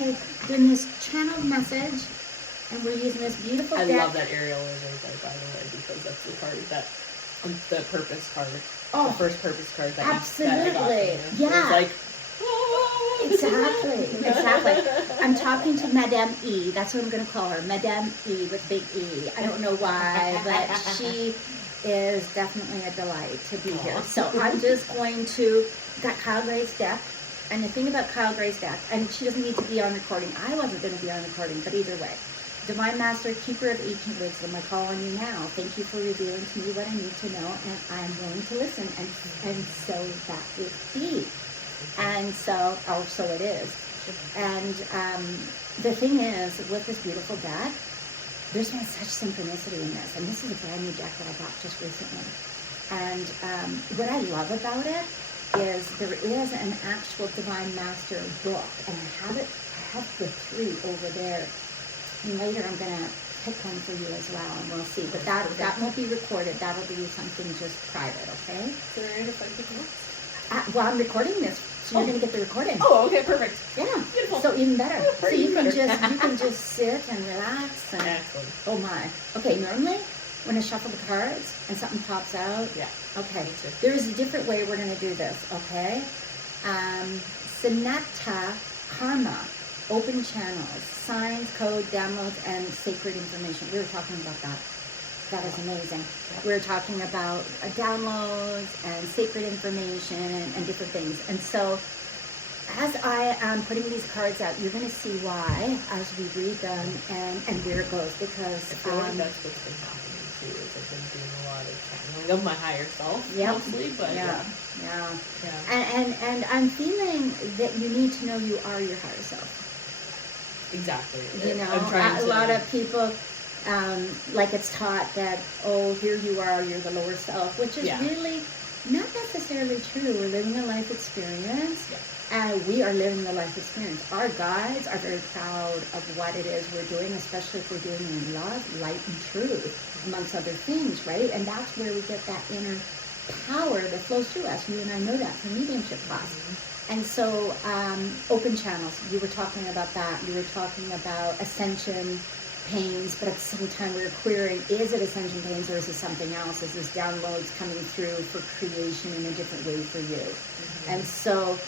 Okay, doing this channeled message, and we're using this beautiful deck. I love that Ariel is right there, by the way, because that's the card that, the purpose card. Oh, the first purpose card that absolutely. You got from you. Yeah. It's like, oh, Exactly. I'm talking to Madame E. That's what I'm going to call her, Madame E with big E. I don't know why, but she is definitely a delight to be here. So I'm just going to, got Kyle Gray's deck. And the thing about Kyle Gray's deck, and she doesn't need to be on recording. I wasn't going to be on recording, but either way. Divine Master, Keeper of Ancient Wisdom, I call on you now. Thank you for revealing to me what I need to know, and I'm willing to listen, and so that it be. And so, or so it is. And the thing is, with this beautiful deck, there's been such synchronicity in this, and this is a brand new deck that I got just recently. And what I love about it is there is an actual Divine Master book, and I have the 3 over there. And later I'm going to pick one for you as well, and we'll see. But that won't be recorded. That'll be something just private, okay? So you're if I pick notes? Well, I'm recording this, so you're going to get the recording. Oh, okay, perfect. Yeah. Beautiful. So even better. So you better. can just sit and relax. And, Excellent. oh my. Okay, normally when I shuffle the cards and something pops out. Yeah. Okay. There is a different way we're going to do this, okay? Sanatta Karma. Open channels, signs, code, downloads, and sacred information. We were talking about that. That is amazing. We were talking about downloads and sacred information and different things. And so, as I am putting these cards out, you're going to see why as we read them and where it goes. Because I feel like that's what's been happening too. Is I've been doing a lot of channeling of my higher self, mostly. But yeah. And I'm feeling that you need to know you are your higher self. Exactly. You know, a lot of people, like it's taught that, oh, here you are, you're the lower self, which is really not necessarily true. We're living a life experience, and we are living the life experience. Our guides are very proud of what it is we're doing, especially if we're doing it in love, light, and truth, amongst other things, right? And that's where we get that inner power that flows through us. You and I know that from mediumship class. And so, open channels, you were talking about that. You were talking about ascension pains, but at the same time we were querying, is it ascension pains or is it something else? Is this downloads coming through for creation in a different way for you? Mm-hmm. And so,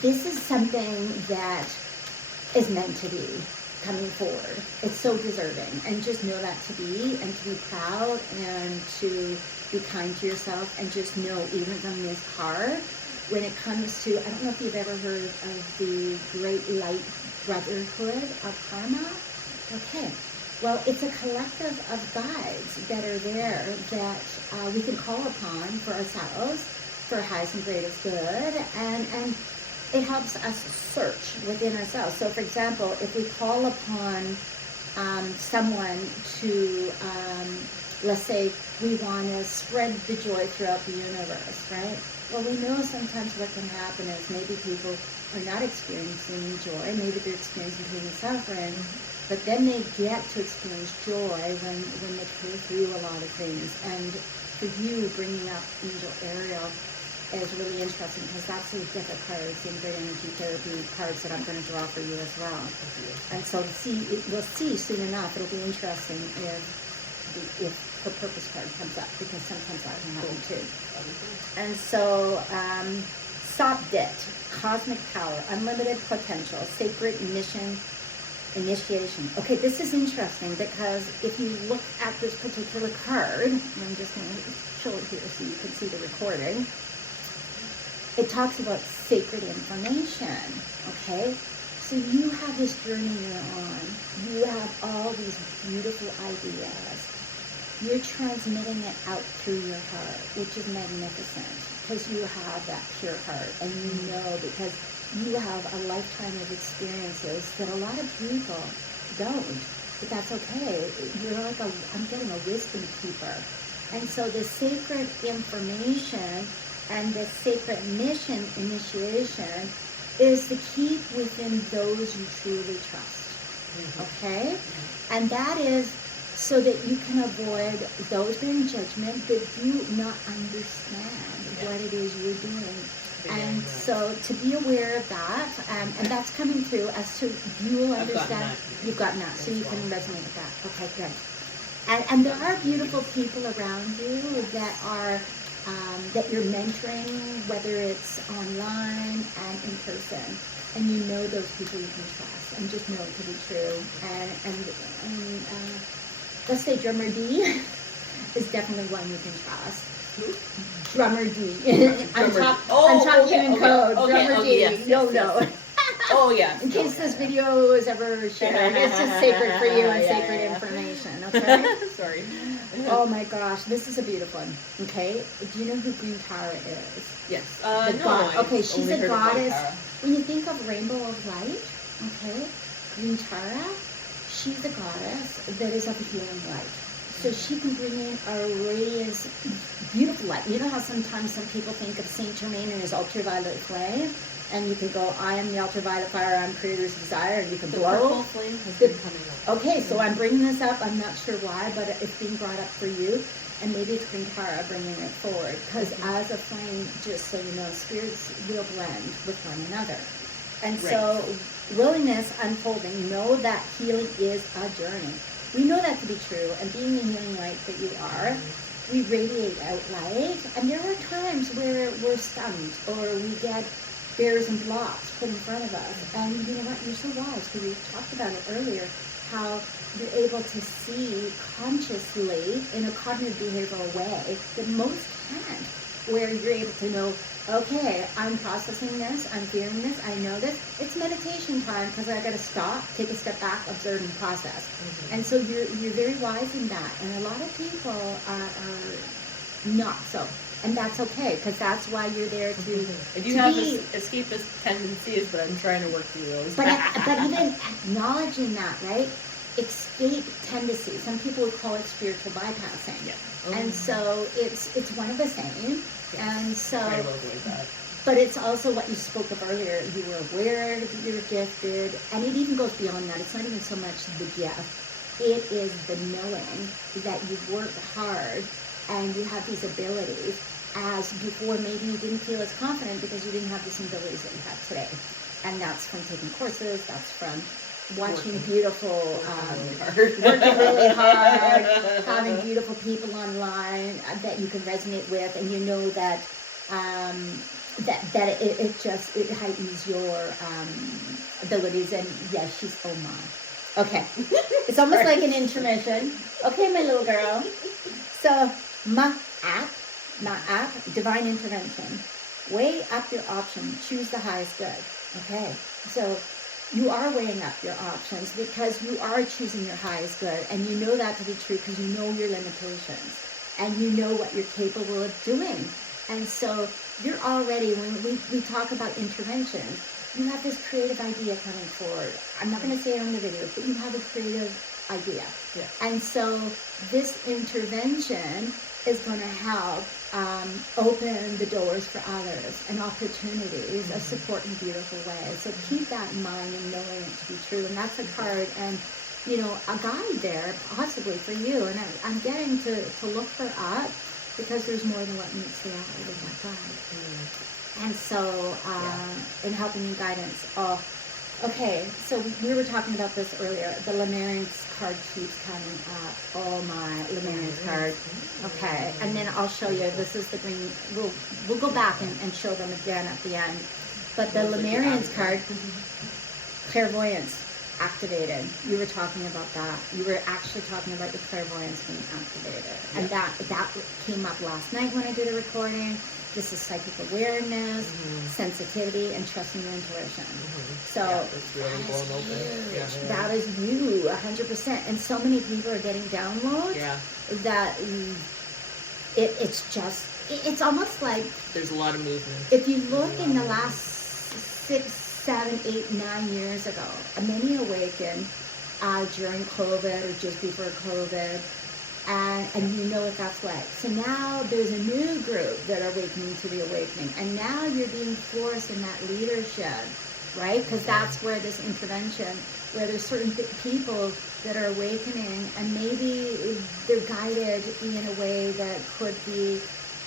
this is something that is meant to be coming forward. It's so deserving. And just know that to be, and to be proud, and to be kind to yourself, and just know, even from this card, when it comes to, I don't know if you've ever heard of the Great Light Brotherhood of Karma. Okay, well, it's a collective of guides that are there that we can call upon for ourselves, for highest and greatest good, and it helps us search within ourselves. So, for example, if we call upon someone to, let's say we want to spread the joy throughout the universe, right? Well, we know sometimes what can happen is maybe people are not experiencing joy, maybe they're experiencing pain and suffering, but then they get to experience joy when they go through a lot of things. And for you, bringing up Angel Ariel is really interesting, because that's the deck of cards, the Great Energy Therapy cards that I'm going to draw for you as well. And so we'll see soon enough. It'll be interesting if her purpose card comes up, because sometimes that can happen too. And so, Sabdet, cosmic power, unlimited potential, sacred mission, initiation. Okay, this is interesting, because if you look at this particular card, and I'm just going to show it here so you can see the recording, it talks about sacred information, okay? So you have this journey you're on. You have all these beautiful ideas. You're transmitting it out through your heart, which is magnificent, because you have that pure heart, and you know, because you have a lifetime of experiences that a lot of people don't, but that's okay. You're like I'm getting a wisdom keeper. And so the sacred information and the sacred mission initiation is to keep within those you truly trust, okay? And that is so that you can avoid those being judgment that do not understand what it is you're doing And so to be aware of that, and that's coming through as to you will understand. You've gotten that, so you can resonate with that. Okay, good. And there are beautiful people around you that are that you're mentoring, whether it's online and in person, and you know those people you can trust, and just know it to be true. And let's say Drummer D is definitely one you can trust. Who? Drummer D. I'm talking in code. Drummer D. Yes, You'll know. Oh yeah. In case this video is ever shared, it's just sacred for you and sacred information. Okay. Sorry. Oh my gosh, this is a beautiful one. Okay, do you know who Green Tara is? Yes. No. Okay, she's a goddess. When you think of Rainbow of Light, okay, Green Tara, she's a goddess that is of a healing light. So she can bring in a radiance, beautiful light. You know how sometimes some people think of Saint Germain and his ultraviolet flame? And you can go, I am the ultraviolet fire, I'm creator's desire, and you can blow. Purple flame has been coming up. Okay, so I'm bringing this up. I'm not sure why, but it's being brought up for you. And maybe it's Green Tara bringing it forward. Because as a flame, just so you know, spirits will blend with one another. And so willingness, unfolding, know that healing is a journey. We know that to be true. And being the healing light that you are, we radiate out light. And there are times where we're stunned or we get barriers and blocks put in front of us. And you know what? You're so wise, because we talked about it earlier, how you're able to see consciously in a cognitive behavioral way that most can't, where you're able to know, okay, I'm processing this, I'm feeling this, I know this. It's meditation time because I got to stop, take a step back, observe and process. And so you're very wise in that. And a lot of people are not so. And that's okay, because that's why you're there to. If you have escapist tendencies, but I'm trying to work through those. But even acknowledging that, right? Escape tendency. Some people would call it spiritual bypassing. Yeah. And so it's one of the same. Yes. And so. I will avoid that. But it's also what you spoke of earlier. You were aware that you're gifted, and it even goes beyond that. It's not even so much the gift. It is the knowing that you've worked hard and you have these abilities, as before maybe you didn't feel as confident because you didn't have the same abilities that you have today. And that's from taking courses, that's from watching beautiful, working really hard, having beautiful people online that you can resonate with, and you know that it heightens your abilities. And yes, she's oh my. Okay, it's almost like an intermission. Okay, my little girl. So my app, divine intervention. Weigh up your option. Choose the highest good. Okay, so you are weighing up your options because you are choosing your highest good, and you know that to be true because you know your limitations and you know what you're capable of doing. And so you're already, when we talk about interventions, you have this creative idea coming forward. I'm not going to say it on the video, but you have a creative idea. Yeah. And so this intervention is going to help open the doors for others and opportunities of support in a beautiful way. So keep that in mind and knowing it to be true. And that's a card and, you know, a guide there possibly for you. And I'm getting to look her up because there's more than what meets the eye with that guide. And so in helping you guidance. Oh, okay, so we were talking about this earlier. The Lemurian's card keeps coming up. Oh my, Lemurian's card. Okay, and then I'll show you. This is the green. We'll go back and show them again at the end. But the Lemurian's card, clairvoyance activated. You were talking about that. You were actually talking about your clairvoyance being activated, and that came up last night when I did a recording. This is psychic awareness, sensitivity, and trusting your intuition. So it's really blown open. Yeah. That is you, 100%. And so many people are getting downloads that it's almost like there's a lot of movement. If you look in the last 6, 7, 8, 9 years ago, many awakened during COVID or just before COVID. And you know what that's like. So now there's a new group that are awakening to the awakening. And now you're being forced in that leadership, right? Because that's where this intervention, where there's certain people that are awakening and maybe they're guided in a way that could be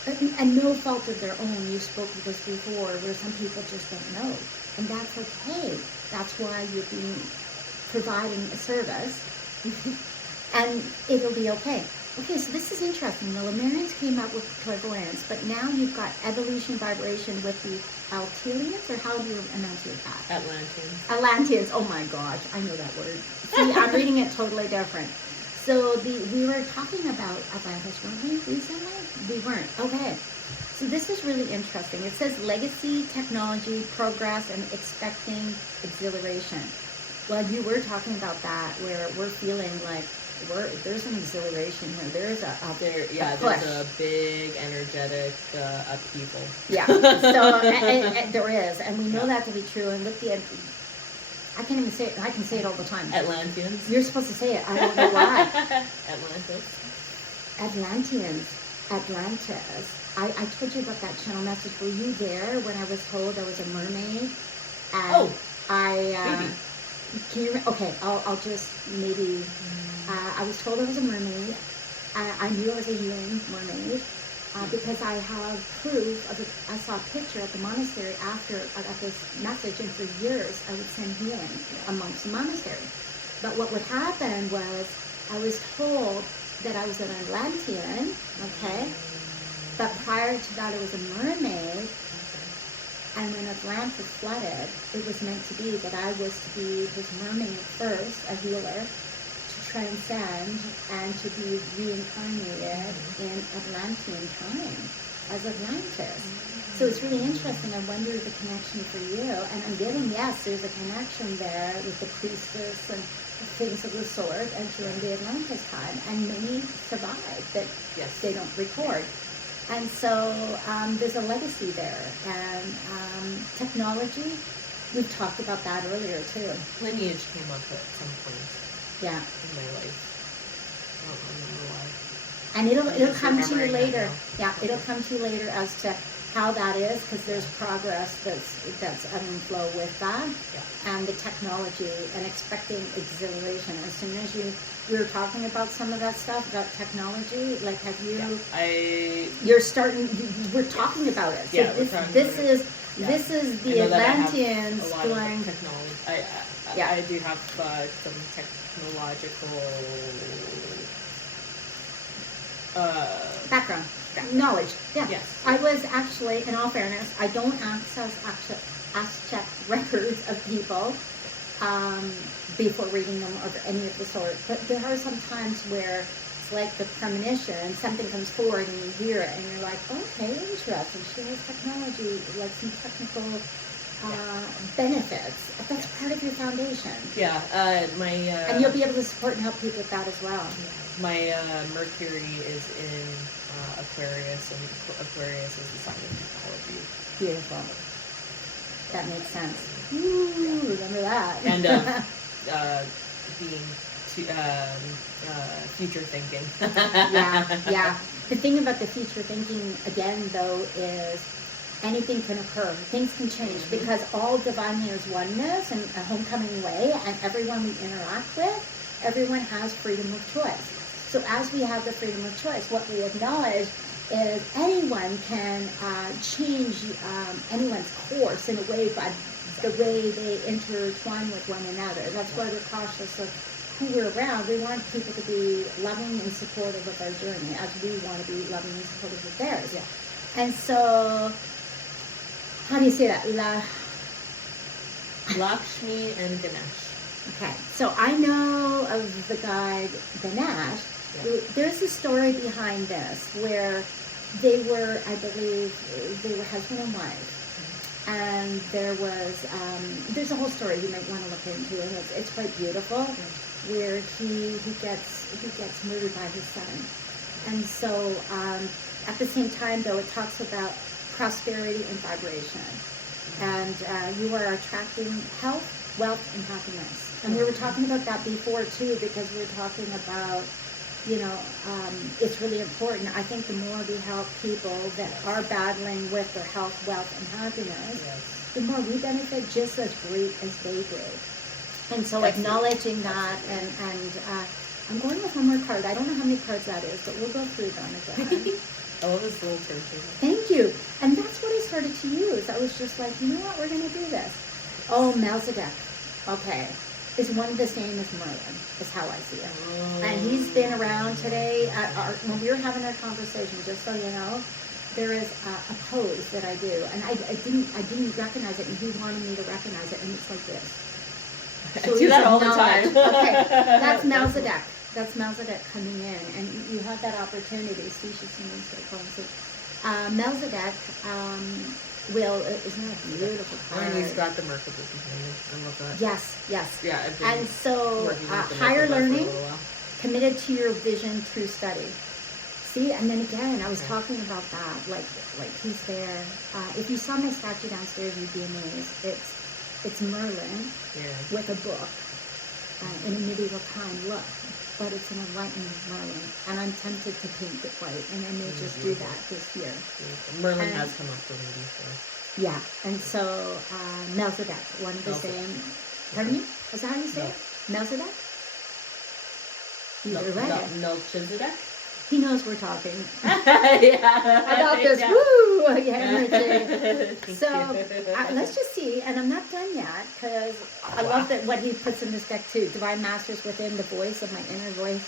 and no fault of their own. You spoke of this before, where some people just don't know, and that's okay. That's why you're providing a service, and it'll be okay. Okay, so this is interesting. The Lemurians came up with clairvoyance, but now you've got evolution vibration with the Altilians, or how do you enunciate that? Atlanteans. Atlanteans. Oh my gosh, I know that word. See, I'm reading it totally different. So we were talking about Atlantis, weren't we, recently? We weren't. Okay. So this is really interesting. It says legacy, technology, progress, and expecting exhilaration. Well, you were talking about that, where we're feeling like there's an exhilaration here. There's a push. There's a big energetic upheaval. Yeah. So there is, and we know that to be true. And with the, I can't even say it. I can say it all the time. Atlanteans. You're supposed to say it. I don't know why. Atlantis. Atlantis. I told you about that channel message. Were you there when I was told I was a mermaid? And maybe. Can you? Okay, I'll just maybe. I was told I was a mermaid. I knew I was a healing mermaid because I have proof of it. I saw a picture at the monastery after I got this message, and for years I would send healing amongst the monastery. But what would happen was I was told that I was an Atlantean, okay? But prior to that, I was a mermaid. And when Atlantis flooded, it was meant to be that I was to be this mermaid first, a healer, to transcend and to be reincarnated in Atlantean time as Atlantis. So it's really interesting. I wonder the connection for you. And I'm getting, yes, there's a connection there with the priestess and things of the sort and during the Atlantis time. And many survived that they don't record. And so there's a legacy there. And technology, we've talked about that earlier too. Lineage came up at some point. Yeah. In my life. I don't remember why. And it'll come to you later. Yeah, it'll come to you later as to how that is, because there's progress that's ebb and flow with that. Yeah. And the technology and expecting exhilaration. As soon as we were talking about some of that stuff, about technology, like have you, you're starting, we're talking about it. So yeah, this is the Atlanteans going. Technology. I do have some technological background. Knowledge, yeah. Yes. I was actually, in all fairness, I don't access records of people before reading them or any of the sort. But there are some times where it's like the premonition, something comes forward and you hear it and you're like, okay, interesting. She has technology, like some technical benefits. That's part of your foundation. Yeah, and you'll be able to support and help people with that as well. My Mercury is in Aquarius, and Aquarius is the sign of technology. Beautiful. That makes sense. Ooh, remember that. And being future thinking. Yeah. The thing about the future thinking, again, though, is anything can occur. Things can change because all divinely is oneness and a homecoming way, and everyone we interact with, everyone has freedom of choice. So as we have the freedom of choice, what we acknowledge is anyone can change anyone's course in a way by the way they intertwine with one another. That's why we're cautious of who we're around. We want people to be loving and supportive of our journey as we want to be loving and supportive of theirs. Yeah. And so, how do you say that? Lakshmi and Ganesh. Okay, so I know of the guy Ganesh. Yeah. There's a story behind this where they were, I believe, they were husband and wife. And there was, there's a whole story you might want to look into, and it's quite beautiful, where he gets murdered by his son. And so at the same time, though, it talks about prosperity and vibration. And you are attracting health, wealth, and happiness. And we were talking about that before, too, because we were talking about, it's really important. I think the more we help people that are battling with their health, wealth, and happiness, the more we benefit just as great as they do. And so acknowledging that, and I'm going with one more card. I don't know how many cards that is, but we'll go through them again. I love this little turntable. Thank you. And that's what I started to use. I was just like, you know what, we're going to do this. Oh, Melchizedek. Okay. Is one of the same as Merlin, is how I see it. Oh. And he's been around today. When we were having our conversation, just so you know, there is a pose that I do. And I didn't recognize it, and he wanted me to recognize it, and it's like this. So I do that all the time. Okay, that's Melchizedek. That's Melchizedek coming in, and you have that opportunity. See, she's singing so close. Melchizedek isn't that a beautiful card? And he's got the Merkaba behind him. I love that. Yes. Yeah, I've been And so, working with the higher Merkaba for a learning, little while. committed to your vision through study. See, and then again, I was talking about that, like he's there. If you saw my statue downstairs, you'd be amazed. It's Merlin with a book in a medieval time look, but it's an enlightened Merlin, and I'm tempted to paint it white, and I may just do that this year. Merlin has come up for me before. Yeah, and so Melchizedek, one of the same. Pardon me? Is that how you say it? Melchizedek? Either way. Melchizedek? He knows we're talking. Yeah. About this, yeah. woo, energy. Thank So you. let's just see, and I'm not done yet, because I love that what he puts in this deck too. Divine Masters within the voice of my inner voice.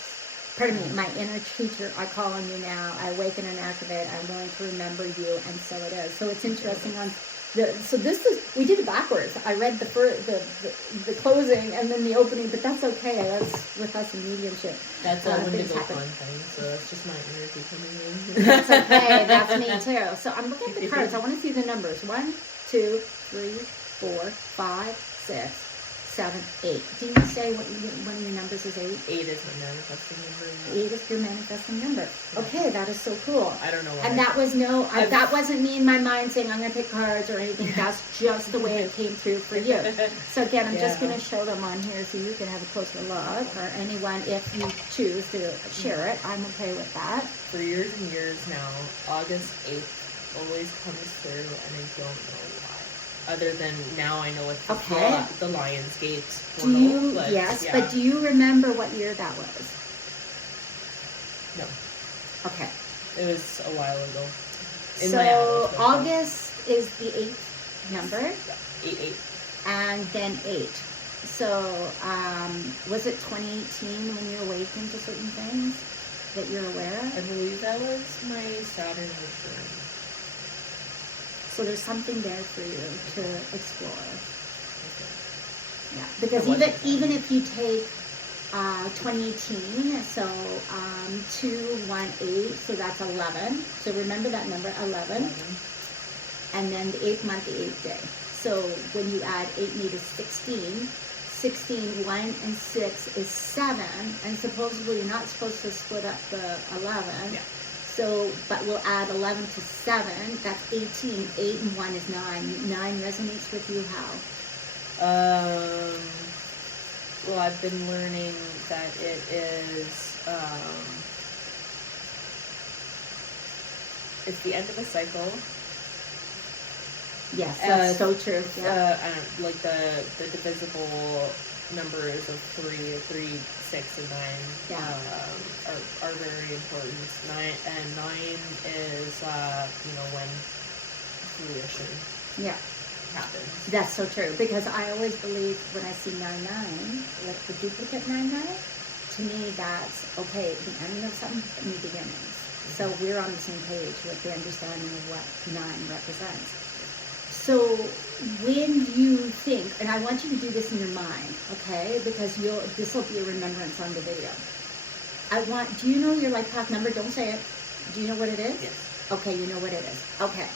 Pardon me, my inner teacher. I call on you now. I awaken and activate. I'm willing to remember you, and so it is. So it's interesting on. So this is, we did it backwards. I read the closing and then the opening, but that's okay. That's with us in mediumship. That's a things Wendigo happen. fun thing, so that's just my energy coming in. That's okay. That's me too. So I'm looking at the cards. I want to see the numbers. 1, 2, 3, 4, 5, 6, 7, 8. Do you say one of your numbers is 8? 8 is my manifesting number. 8 is your manifesting number. Okay, that is so cool. I don't know why. And that was that wasn't me in my mind saying I'm going to pick cards or anything. That's just the way it came through for you. So again, I'm just going to show them on here so you can have a closer look, or anyone, if you choose to share it, I'm okay with that. For years and years now, August 8th always comes through, and I don't know why. Other than now I know it's the Lion's Gate portal. But do you remember what year that was? No. Okay. It was a while ago. So August is the 8th number. 8. And then 8. So was it 2018 when you awakened to certain things that you're aware of? I believe that was my Saturn return. So there's something there for you to explore. Okay. Yeah, because even if you take 2018, so 218, so that's 11. So remember that number, 11. And then the 8th month, the 8th day. So when you add 8 and 8 is 16. 16, 1 and 6 is 7. And supposedly you're not supposed to split up the 11. Yeah. So, but we'll add 11 to 7. That's 18. 8 and 1 is 9. 9 resonates with you how? Well, I've been learning that it is, it's the end of a cycle. Yes, that's so true. Yeah. Like the divisible numbers of 3, 6, and 9 are very important. 9 is when fruition happens. That's so true, because I always believe when I see 99, like the duplicate 99, to me that's okay, the end of something, new beginnings. So we're on the same page with the understanding of what 9 represents. So when you think, and I want you to do this in your mind, okay, because this will be a remembrance on the video. Do you know your life path number? Don't say it. Do you know what it is? Yes. Okay, you know what it is. Okay.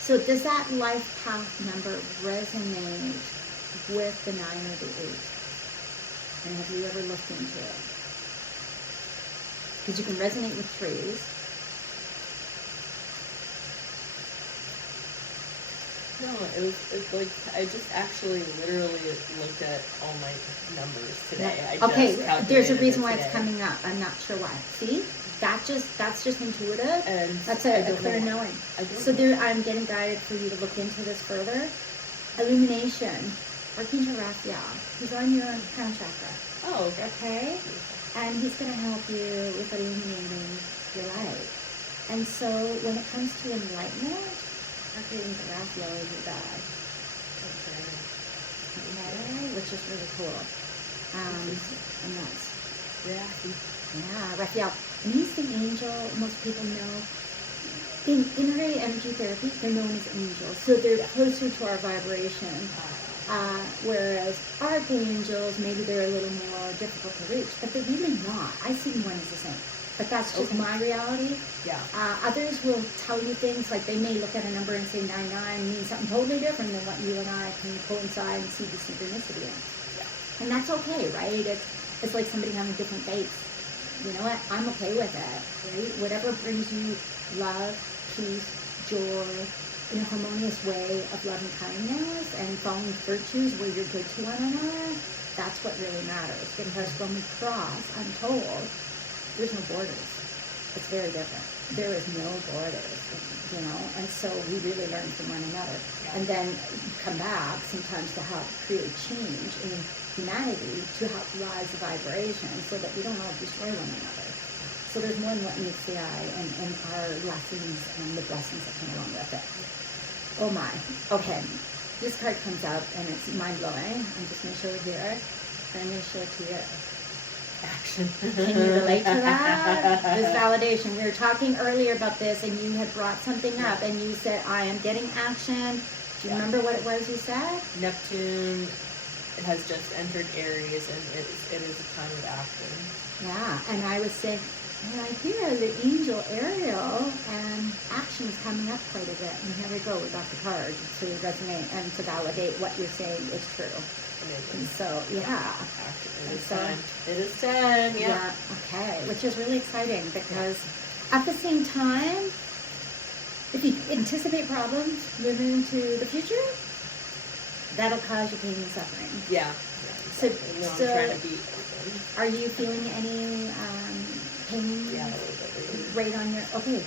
So does that life path number resonate with the 9 or the 8? And have you ever looked into it? Because you can resonate with 3s. No, it's like, I just actually literally looked at all my numbers today. There's a reason why it's coming up. I'm not sure why. See? That's just intuitive. And that's a clear knowing. I'm getting guided for you to look into this further. Illumination. Archangel Raphael. He's on your crown chakra. Oh, okay. Okay? And he's going to help you with illuminating your life. And so when it comes to enlightenment, Archangel Raphael is your guide. Okay, which is really cool. And that's Raphael. And he's the angel most people know. In integrated energy therapy, they're known as angels. So they're closer to our vibration. Whereas archangels, maybe they're a little more difficult to reach, but they're really not. I see one as the same. But that's just my reality. Yeah. Others will tell you things like they may look at a number and say 99 means something totally different than what you and I can coincide and see the synchronicity in. Yeah. And that's okay, right? It's like somebody having different faiths. You know what? I'm okay with it, right? Whatever brings you love, peace, joy, in a harmonious way of love and kindness and following virtues where you're good to one another, that's what really matters. Because when we cross, I'm told, there's no borders. It's very different. There is no borders, you know, and so we really learn from one another. Yeah. And then come back sometimes to help create change in humanity, to help rise the vibration so that we don't all destroy one another. So there's more than what meets the eye and our lessons and the blessings that come along with it. Oh my. Okay. This card comes out and it's mind-blowing. I'm just going to show it here. And I'm going to show it to you. Action. Can you relate to that? This validation. We were talking earlier about this and you had brought something up and you said, I am getting action. Do you remember what it was you said? Neptune has just entered Aries and it is a time of action. Yeah, and I was saying, and I hear the angel Ariel and action is coming up quite a bit. And here we go, we got the card to resonate and to validate what you're saying is true. Amazing. And so, yeah. It is time. It is time, yeah. Okay, which is really exciting because at the same time, if you anticipate problems moving into the future, that'll cause you pain and suffering. Yeah. So, I'm trying to be open. Are you feeling any pain? Yeah, a little bit. Right on your, okay.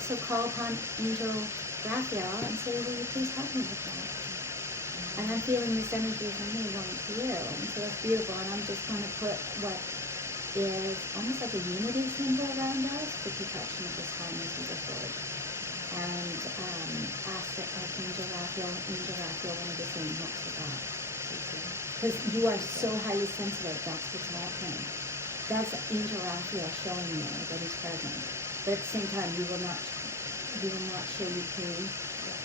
So call upon Angel Raphael and say, will you please help me with that? And I'm feeling this energy from me going to you. And so that's beautiful. And I'm just going to put what is almost like a unity symbol around us for protection of this time as we go forward. And ask that Archangel Raphael, Angel Raphael, one of the same helps with that. Because you are so highly sensitive, that's what's happening. That's Angel Raphael showing you that he's present. But at the same time, he will not show you pain.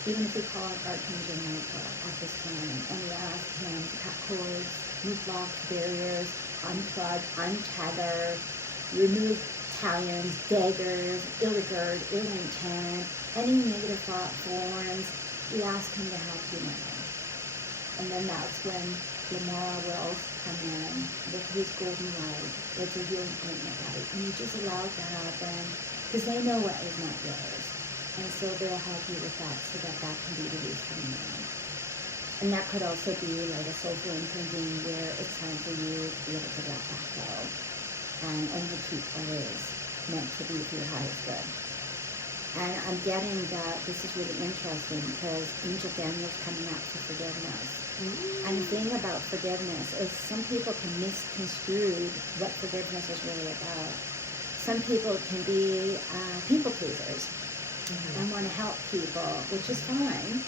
Even if we call it Archangel Michael at this time, and we ask him to cut cords, move blocks, barriers, unplug, untether, remove talons, daggers, ill regard, ill intent, any negative thought forms, we ask him to help you now. And then that's when the moral wills come in with his golden light, with the healing ointment light, and you just allow it to happen, because they know what is not yours. And so they'll help you with that so that that can be released from you. And that could also be like a soulful imprinting where it's time for you to be able to let that go and only keep what is meant to be for your highest good. And I'm getting that this is really interesting because Angel Daniel's coming up for forgiveness. And the thing about forgiveness is some people can misconstrue what forgiveness is really about. Some people can be people pleasers. And want to help people, which is fine.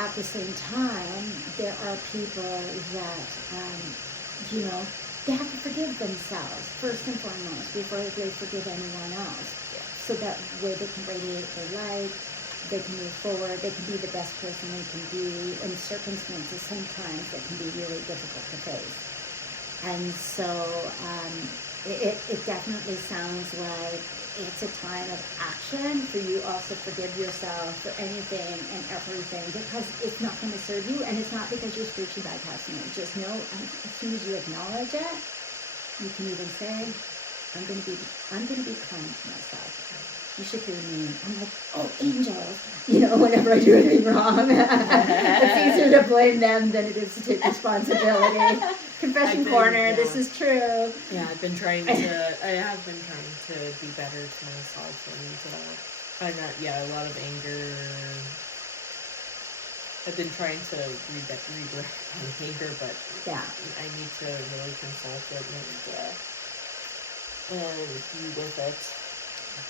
At the same time, there are people that, they have to forgive themselves, first and foremost, before they forgive anyone else. So that way they can radiate their light, they can move forward, they can be the best person they can be in circumstances sometimes that can be really difficult to face. And so it definitely sounds like it's a time of action for you also forgive yourself for anything and everything because it's not going to serve you and it's not because you're spiritually bypassing it. Just know as soon as you acknowledge it, you can even say, I'm going to be kind to myself. You should hear me. I'm like, oh, angels. Whenever I do anything wrong, it's easier to blame them than it is to take responsibility. Confession corner. Yeah. This is true. Yeah, I have been trying to be better to myself and find that, a lot of anger. I've been trying to redirect my anger, but I need to really consult it and be with it.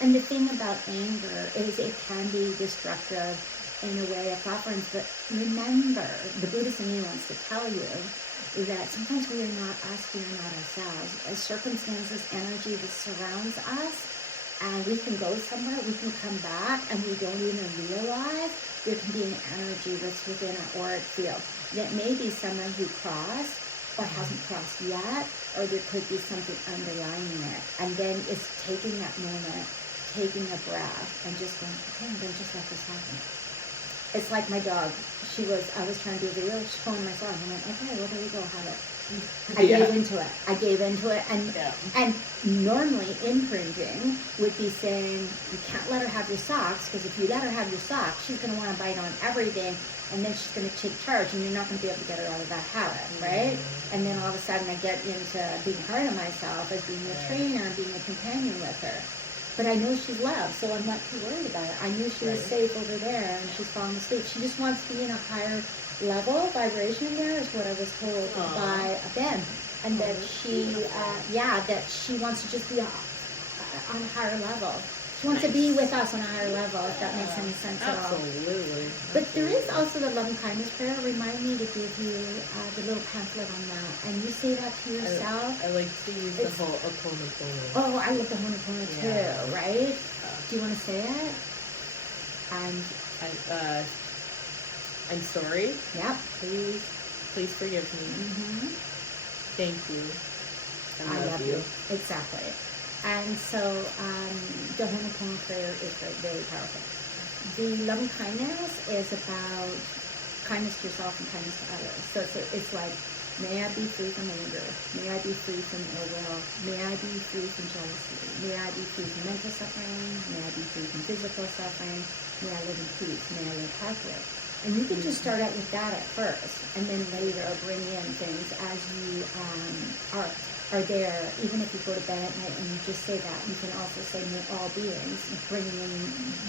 And the thing about anger is it can be destructive in a way of preference, but remember, the Buddhist in me wants to tell you that sometimes we are not us, we are not ourselves. As circumstances, energy that surrounds us, and we can go somewhere, we can come back, and we don't even realize there can be an energy that's within our auric field. That may be someone who crossed or hasn't crossed yet, or there could be something underlying it. And then it's taking that moment, taking a breath, and just going, okay, I'm going to just let this happen. It's like my dog. I was trying to do a video, she's pulling my song. I went, okay, well, there you go, have it. I gave into it. And normally imprinting would be saying, you can't let her have your socks, because if you let her have your socks, she's going to want to bite on everything, and then she's going to take charge, and you're not going to be able to get her out of that habit, right? And then all of a sudden I get into being hard on myself as being a trainer and being a companion with her. But I know she's loved, so I'm not too worried about it. I knew she was safe over there, and she's falling asleep. She just wants to be in a higher level vibration there, is what I was told by Ben. And that that she wants to just be on a higher level. She wants to be with us on a higher level, if that makes any sense at all. Absolutely. But there is also the love and kindness prayer. Remind me to give you the little pamphlet on that. And you say that to yourself. I like to use the whole Ho'oponopono. Oh, I love the Ho'oponopono too, right? Do you want to say it? I'm sorry. Yep. Please forgive me. Mm-hmm. Thank you. I love you. Exactly. And so the Ho'oponopono prayer is very, very powerful. The loving kindness is about kindness to yourself and kindness to others. So it's like, may I be free from anger. May I be free from ill will. May I be free from jealousy. May I be free from mental suffering. May I be free from physical suffering. May I live in peace. May I live happily. And you can just start out with that at first, and then later bring in things as you are there. Even if you go to bed at night and you just say that, you can also say, may all beings, bringing in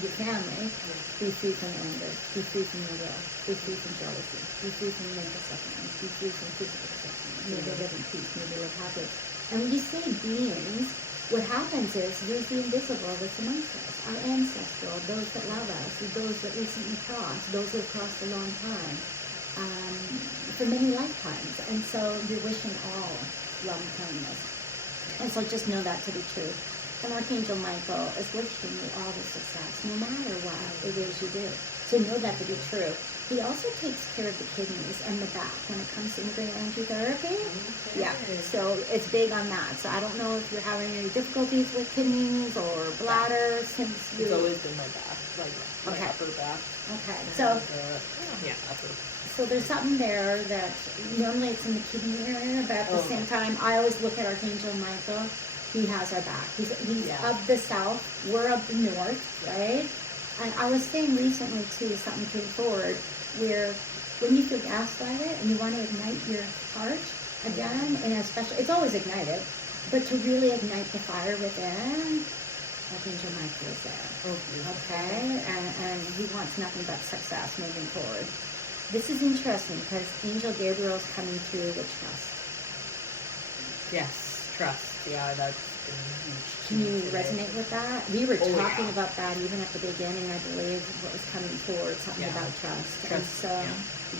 your family, be free from anger, be free from your will, be free from jealousy, be free from mental suffering, be free from physical suffering. May they live in peace, may they live happily. And when you say beings, what happens is there's the invisible that's amongst us, our ancestral, those that love us, those that recently crossed, those that have crossed a long time, for many lifetimes. And so you're wishing all love and kindness. And so just know that to be true. And Archangel Michael is wishing you all the success, no matter what it is you do. So know that to be true. He also takes care of the kidneys and the back when it comes to integrated energy therapy. Okay. Yeah, so it's big on that. So I don't know if you're having any difficulties with kidneys or bladder since you... It's always been my back, like my upper back. Okay, and so... upper. So there's something there that normally it's in the kidney area, but at the same time, I always look at Archangel Michael. He has our back. He's of the south, we're of the north, right? And I was saying recently too, something came forward where when you feel gaslighted and you want to ignite your heart again, and especially, it's always ignited, but to really ignite the fire within, Archangel Michael is there. Okay? And he wants nothing but success moving forward. This is interesting because Angel Gabriel is coming through with trust. Yes, trust. Yeah, that's been huge. Can you resonate with that? We were talking about that even at the beginning, I believe, what was coming forward, something about trust. And so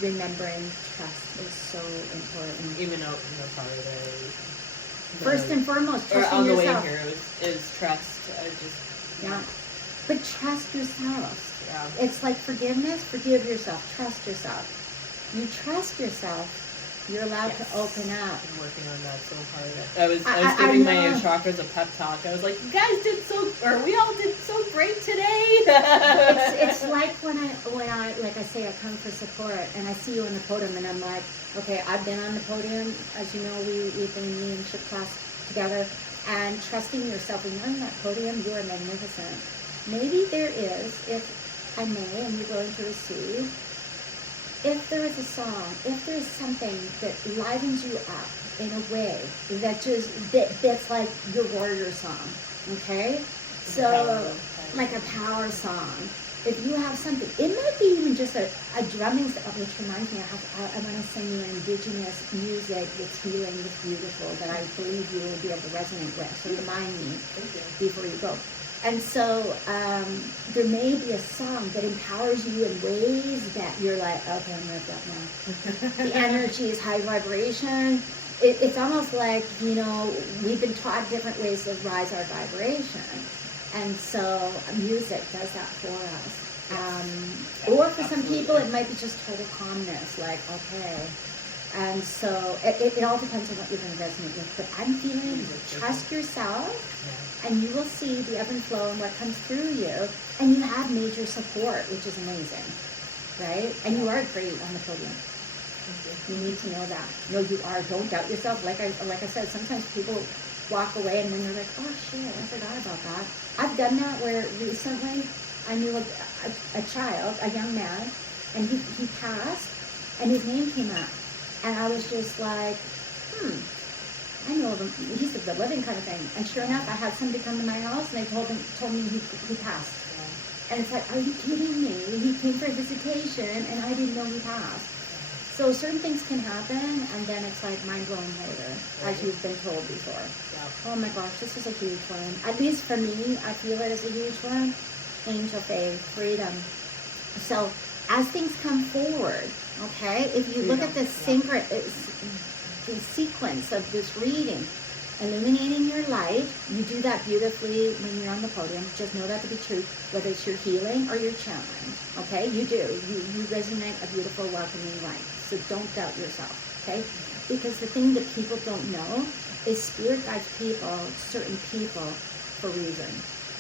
remembering trust is so important. Even out in the car there. First and foremost, trusting on the yourself. way here is trust. But trust yourself. Yeah. It's like forgiveness, forgive yourself, trust yourself. You trust yourself, you're allowed to open up. I'm working on that so hard. I was giving my chakras a pep talk. I was like, you guys we all did so great today. it's like when I like I say, I come for support and I see you on the podium and I'm like, okay, I've been on the podium. As you know, we've been in mediumship class together, and trusting yourself when you're on that podium, you are magnificent. Maybe there is, if I may, and you're going to receive, if there is a song, if there's something that livens you up in a way that's like your warrior song, okay? So, like a power song. If you have something, it might be even just a drumming, which reminds me, I want to sing you indigenous music that's healing, that's beautiful, that I believe you will be able to resonate with. So remind me before you go. And so there may be a song that empowers you in ways that you're like, okay, I'm revved up now. The energy is high vibration. It's almost like, you know, we've been taught different ways to rise our vibration. And so music does that for us. Or for some people, it might be just total calmness, like, okay. And so it all depends on what you're going to resonate with. But I'm feeling, trust yourself, and you will see the ebb and flow and what comes through you. And you have major support, which is amazing, right? And you are great on the podium. You need to know that. No, you are. Don't doubt yourself. Like I said, sometimes people walk away and then they're like, oh shit, I forgot about that. I've done that where recently I knew a child, a young man, and he passed, and his name came up. And I was just like, I know him. He's the living kind of thing. And sure enough, I had somebody come to my house and they told me he passed. And it's like, are you kidding me? He came for a visitation and I didn't know he passed. So certain things can happen, and then it's like mind-blowing later, as you've been told before. Yeah. Oh my gosh, this is a huge one. At least for me, I feel it as a huge one. Angel faith, freedom. So as things come forward, okay, if you look at the the sequence of this reading, illuminating your light, you do that beautifully when you're on the podium. Just know that to be true, whether it's your healing or your channeling. Okay, you do. You resonate a beautiful, welcoming light. So don't doubt yourself, okay? Because the thing that people don't know is spirit guides people, certain people, for a reason.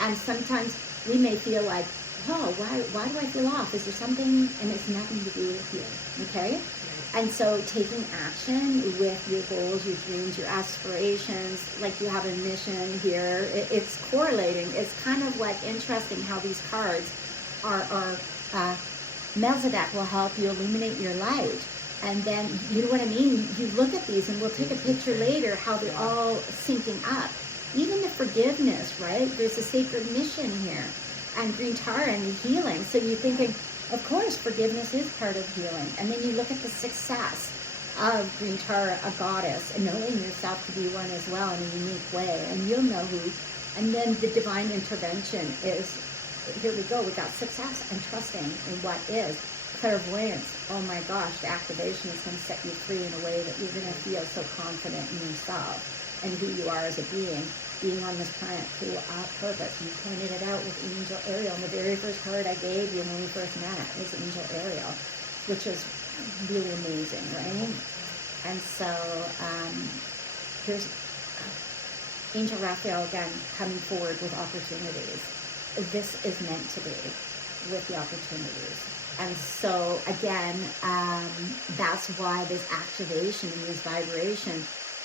And sometimes we may feel like, oh, why do I feel off? Is there something? And it's nothing to do with you, okay? And so taking action with your goals, your dreams, your aspirations, like you have a mission here, it's correlating. It's kind of like interesting how these cards are Melchizedek will help you illuminate your light. And then, you know what I mean? You look at these, and we'll take a picture later, how they're all syncing up. Even the forgiveness, right? There's a sacred mission here. And Green Tara and the healing. So you're thinking, of course, forgiveness is part of healing. And then you look at the success of Green Tara, a goddess, and knowing yourself to be one as well in a unique way. And you'll know who. And then the divine intervention is, here we go, we got success and trusting in what is. Clairvoyance, oh my gosh, the activation is going to set you free in a way that you're going to feel so confident in yourself and who you are as a being on this planet for a purpose. You pointed it out with Angel Ariel, and the very first card I gave you when we first met was Angel Ariel, which is really amazing, right? And so here's Angel Raphael again coming forward with opportunities. This is meant to be with the opportunities. And so again, that's why this activation and this vibration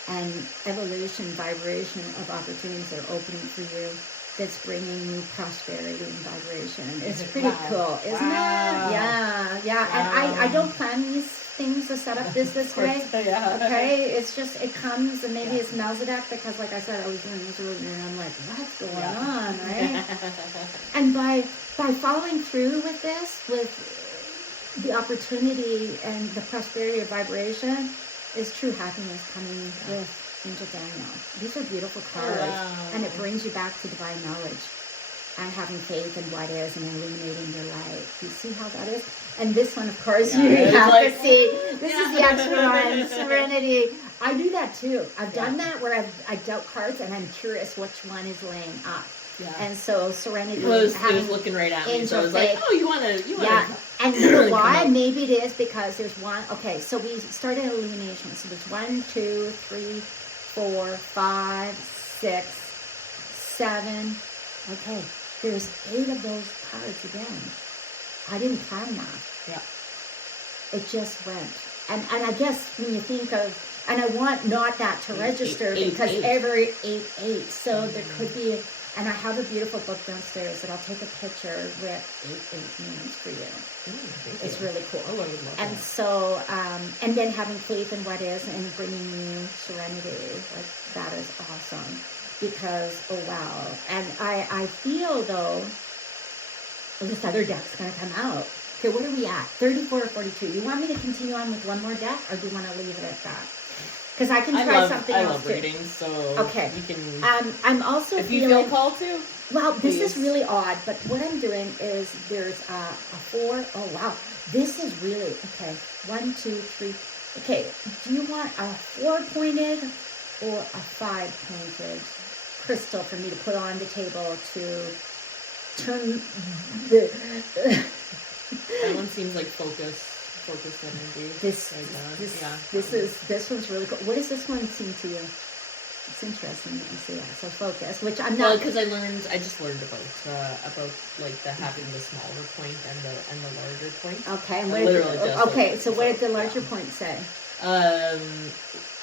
and evolution, vibration of opportunities that are opening for you, that's bringing you prosperity and vibration. It's pretty cool, isn't it? Yeah. And I don't plan these things to set up this way. Okay, it's just, it comes, and maybe it's Melchizedek, because like I said, I was doing this earlier, and I'm like, what's going on, right? And by following through with this, with the opportunity and the prosperity of vibration, is true happiness coming with Angel Daniel. These are beautiful cards, and it brings you back to divine knowledge and having faith in what is and illuminating your light. Do you see how that is? And this one, of course, you have to see. This is the extra one, Serenity. I do that too. I've done that where I dealt cards and I'm curious which one is laying up. Yeah. And so Serenity was looking right at me, so I was like, oh, you want to. And you know why? Maybe it is because there's one. Okay, so we started illumination. So there's 1, 2, 3, 4, 5, 6, 7. Okay, there's 8 of those cards again. I didn't plan that. Yeah. It just went. And I guess when you think of, and I want not that to register because every 8. So there could be. And I have a beautiful book downstairs that I'll take a picture with 8 meanings for you. It's really cool. I love that. And so, and then having faith in what is and bringing you serenity, like that is awesome. Because, oh wow. And I feel though, this other deck's going to come out. Okay, what are we at? 34 or 42? You want me to continue on with one more deck, or do you want to leave it at that? Because I can try something I else love too. reading, so Okay. you can. I'm also If you feeling. feel called to. Well, this is Please. really odd, but what I'm doing is there's a 4. Oh, wow. This is really, okay, 1, 2, 3. Okay, do you want a 4-pointed or a 5-pointed crystal for me to put on the table to turn the... That one seems like focused energy. This one's really cool. What does this one seem to you? It's interesting that you say that. So focus, which I'm not. Because I just learned about like the having the smaller point and the larger point. Okay, and so what did the larger point say?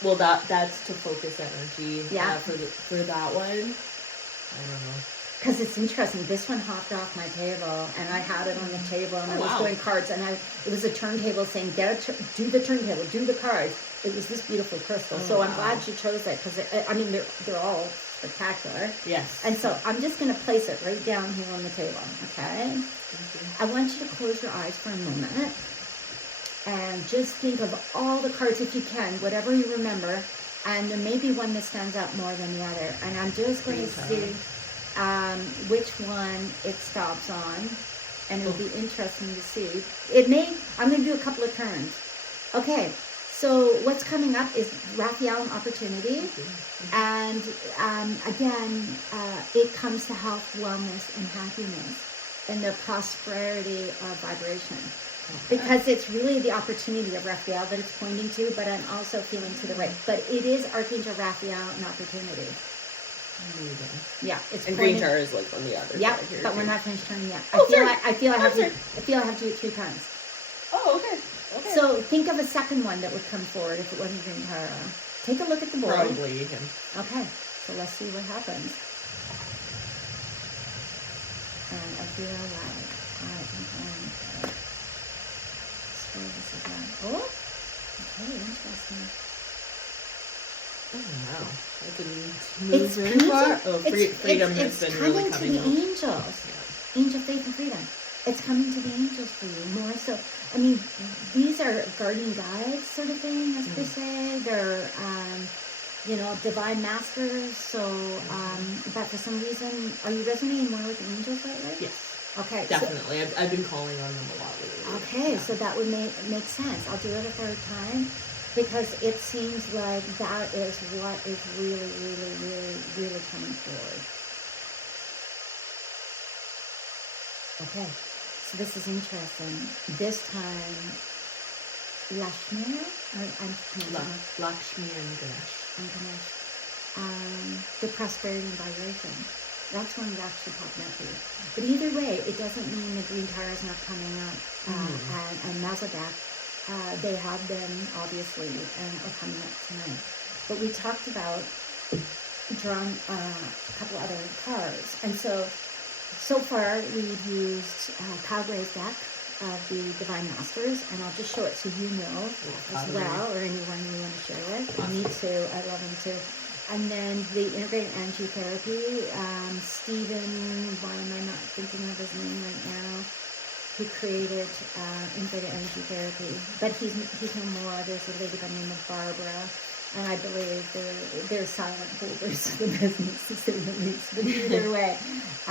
Well, that's to focus energy. Yeah. For that one, I don't know. Because it's interesting. This one hopped off my table, and I had it on the table, and I was doing cards, and it was a turntable saying, do the turntable, do the cards. It was this beautiful crystal. So I'm glad you chose that, because, they're all spectacular. Yes. And so I'm just going to place it right down here on the table, okay? Thank you. I want you to close your eyes for a moment, and just think of all the cards, if you can, whatever you remember, and there may be one that stands out more than the other. And I'm just going to see which one it stops on, and it'll be interesting to see. I'm going to do a couple of turns. Okay, so what's coming up is Raphael and opportunity, and again, it comes to health, wellness, and happiness, and the prosperity of vibration. Because it's really the opportunity of Raphael that it's pointing to, but I'm also feeling to the right. But it is Archangel Raphael and opportunity. Yeah, it's and green tar is like on the other. Yeah, side here but too. we're not finished turning yet. Oh, I feel I have to do it 3 times. Oh, okay. So think of a second one that would come forward if it wasn't green tar. Take a look at the board. Probably him. Okay, so let's see what happens. And I feel like I am going to slow this again. Oh, okay, interesting. Oh, wow. That didn't move very far. Oh, freedom has been really coming to the angels. Yeah. Angel, faith, and freedom. It's coming to the angels for you more so. I mean, these are guardian guides sort of thing, as per se. They're, divine masters. So, but for some reason, are you resonating more with the angels lately? Yes. Okay. Definitely. I've been calling on them a lot lately. Okay, so that would make sense. I'll do it a third time. Because it seems like that is what is really, really, really, really coming forward. Okay, so this is interesting. This time, Lakshmi, Lakshmi and Ganesh. The prosperity and vibration. That's one that actually popped out for you. But either way, it doesn't mean the green tar is not coming up. And Mazabak. They have been, obviously, and are coming up tonight. But we talked about drawing a couple other cards. And so far, we've used Cowgray's deck of the Divine Masters. And I'll just show it so you know as well, or anyone you want to share with. Me too. I love them too. And then the Integrated Energy Therapy. Stephen, why am I not thinking of his name right now? Who created Integrated Energy Therapy, but he's no more. There's a lady by the name of Barbara, and I believe they're silent holders of the business, to say the least. But either way,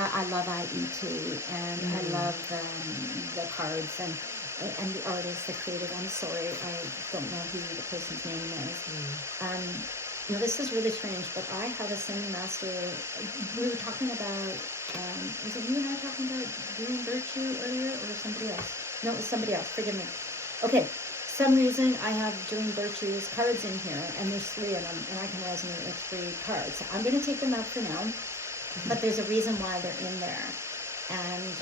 I love IET, and I love the cards and the artists that created. I'm sorry, I don't know who the person's name is. This is really strange, but I have a Sending Master. We were talking about, was it you and I talking about doing virtue earlier, or somebody else? No, it was somebody else. Forgive me. Okay, some reason I have Doing Virtue's cards in here, and there's 3 of them, and I can resonate with 3 cards. So I'm going to take them out for now, but there's a reason why they're in there. And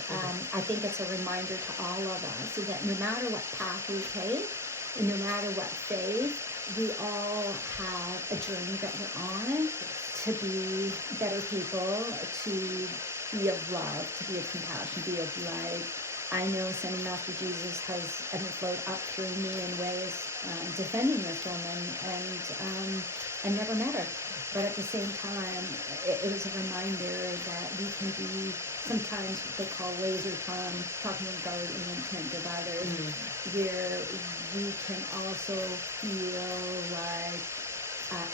I think it's a reminder to all of us that no matter what path we take, and no matter what faith, we all have a journey that we're on to be better people, to be of love, to be of compassion, be of light. I know Sending Master Jesus has flowed up through me in ways defending this woman, and never met her. But at the same time, it was a reminder that we can be sometimes what they call laser tongue, talking regard and intent of others, where we can also feel like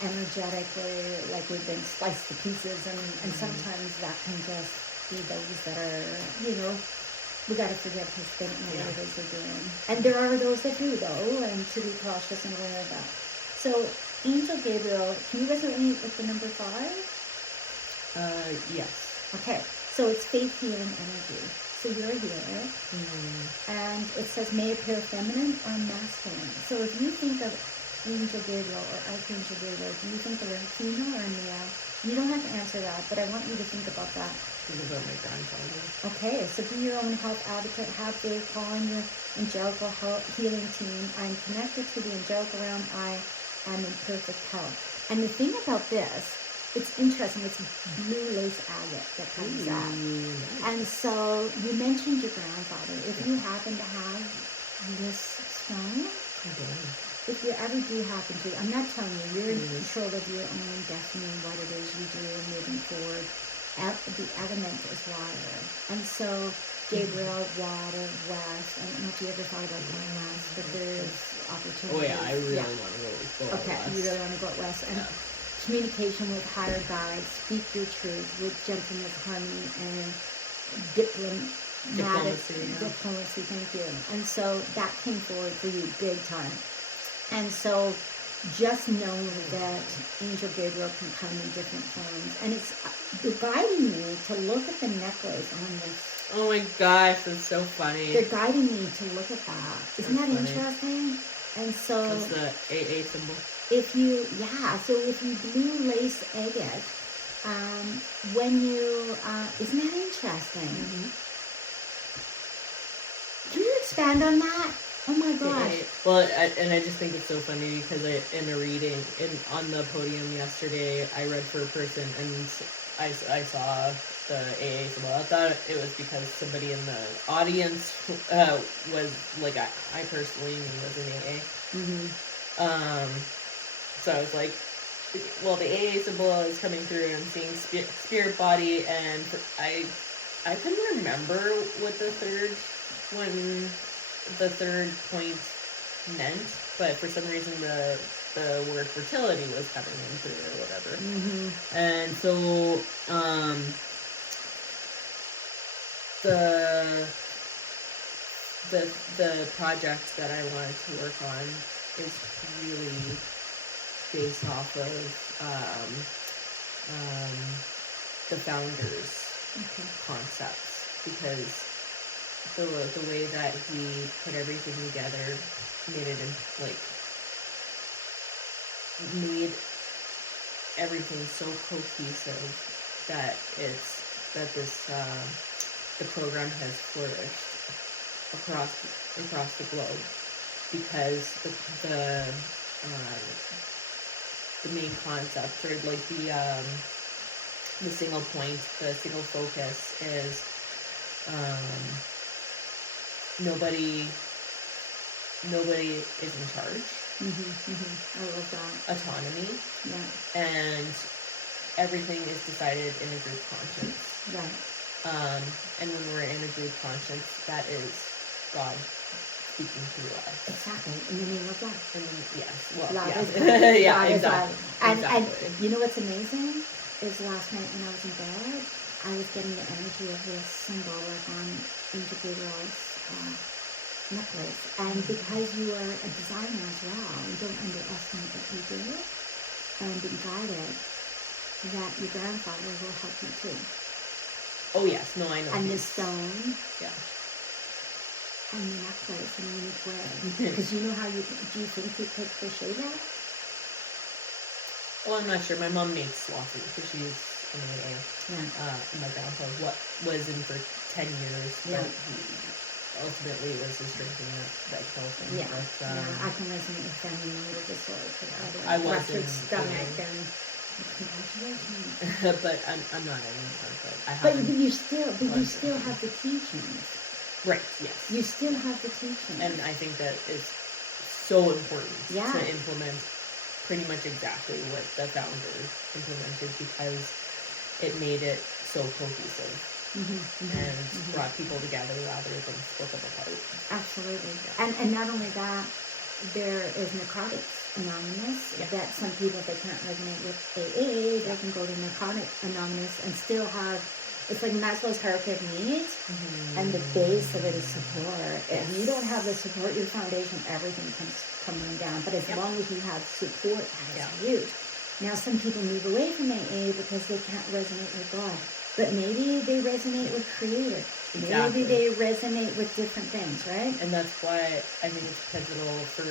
energetically, like we've been sliced to pieces, and sometimes that can just be those that are, we got to forgive because they don't know what it is they're doing. And there are those that do, though, and to be cautious and aware of that. So, Angel Gabriel, can you resonate with the number 5? Yes. Okay, so it's faith healing energy. So you're a healer, and it says may appear feminine or masculine. So if you think of Angel Gabriel or Archangel Gabriel, do you think they're a female or a male? You don't have to answer that, but I want you to think about that. Think about my grandfather. Okay, so be your own health advocate. Have faith. Call on your angelical healing team. I'm connected to the angelical realm. I am in perfect health. And the thing about this, it's interesting. It's blue lace agate that comes out. And so you mentioned your grandfather. If you happen to have this stone, if you ever do happen to, I'm not telling you, you're in control of your own destiny and what it is you do moving forward. The element is water. And so Gabriel, water, west. I don't know if you ever thought about going west, but there's opportunity. Oh yeah, I really want to go okay, west. you really want to go west. And communication with higher guides, speak your truth with gentleness, harmony, and diplomacy, thank you. And so that came forward for you big time. And so just know that Angel Gabriel can come in different forms. And it's guiding me to look at the necklace on this. Oh my gosh, that's so funny. They're guiding me to look at that. Isn't that interesting? And so... That's the AA symbol. If you blue lace agate, when you, isn't that interesting? Can you expand on that? Oh my gosh. Well, I just think it's so funny because in a reading, on the podium yesterday, I read for a person and I saw the AA symbol. I thought it was because somebody in the audience was, like, I personally was in AA. So I was like, well, the AA symbol is coming through and I'm seeing spirit body, and I couldn't remember what the third point meant, but for some reason the word fertility was coming in through or whatever. And so the project that I wanted to work on is really based off of the founders' concepts, because the way that he put everything together made everything so cohesive that the program has flourished across the globe, because the main concept, or like the single point, the single focus is nobody is in charge. I love that. Autonomy. Yeah. And everything is decided in a group conscience. Right. And when we're in a group conscience, that is God speaking through us. Exactly. In the name of love. And then, yes. Well, love yeah. is love. Yeah, God exactly. Is love. And Exactly. you know what's amazing is last night when I was in bed, I was getting the energy of this symbol like on Angel Gabriel's necklace. And because you are a designer as well, you don't underestimate what you do, and being guided, that your grandfather will help you too. Oh yes, no, I know. And the stone. Yeah. And the necklace and the unique way. Because you know how do you think you could crochet that? Well, I'm not sure. My mom makes sloppy because she's an AA. Yeah. My grandpa was in for 10 years, but he ultimately was his drinking that killed him. Yeah. But, I can resonate with family members as well. I was in stomach and congratulations. But I'm not anymore. But you still have the teachings. Right. Yes. You still have the teachings. And I think that is so important to implement pretty much exactly what the founders implemented, because it made it so cohesive and brought people together rather than split them apart. Absolutely. And not only that, there is Narcotics Anonymous, Yeah. that some people, if they can't resonate with AA, they can go to Narcotics Anonymous and still have, it's like Maslow's hierarchy of needs, and the base of it is support. If you don't have the support, your foundation, everything comes coming down. But as long as you have support, that is huge. Now, some people move away from AA because they can't resonate with God. But maybe they resonate with Creator. Exactly. Maybe they resonate with different things, right? And that's why I think it's pivotal for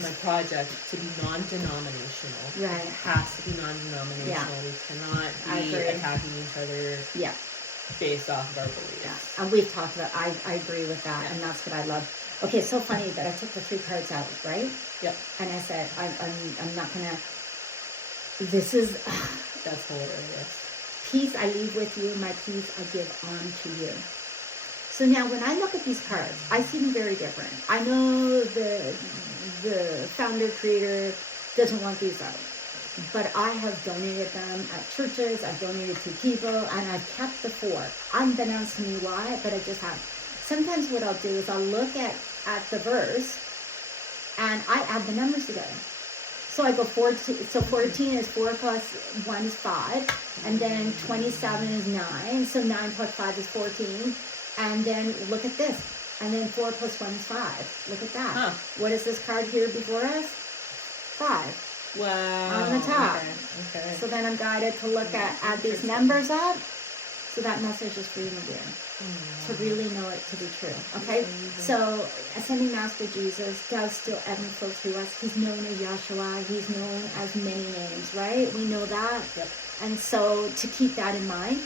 my project to be non-denominational. Right. It has to be non-denominational. Yeah. We cannot I be agree. attacking each other Yeah. based off of our beliefs. Yeah. And we've talked about, I agree with that, and that's what I love. Okay, so funny that I took the 3 cards out, right? Yep. And I said, I'm not gonna, this is, That's hilarious. peace I leave with you, my peace I give on to you. So now when I look at these cards, I see them very different. I know the founder, creator doesn't want these out. But I have donated them at churches, I've donated to people, and I've kept the 4. Unbeknownst to me why, but I just have. Sometimes what I'll do is I'll look at the verse, and I add the numbers together. So I go 14, so 14 is 4 plus 1 is 5, and then 27 is 9, so 9 plus 5 is 14, and then look at this, and then 4 plus 1 is 5. Look at that. Huh. What is this card here before us? 5. Wow. On the top. Okay. So then I'm guided to look at add these numbers up. So that message is for you, my dear. To really know it to be true. Okay? So Ascending Master Jesus does still ebb and flow through us. He's known as Yahshua. He's known as many names, right? We know that. Yep. And so to keep that in mind.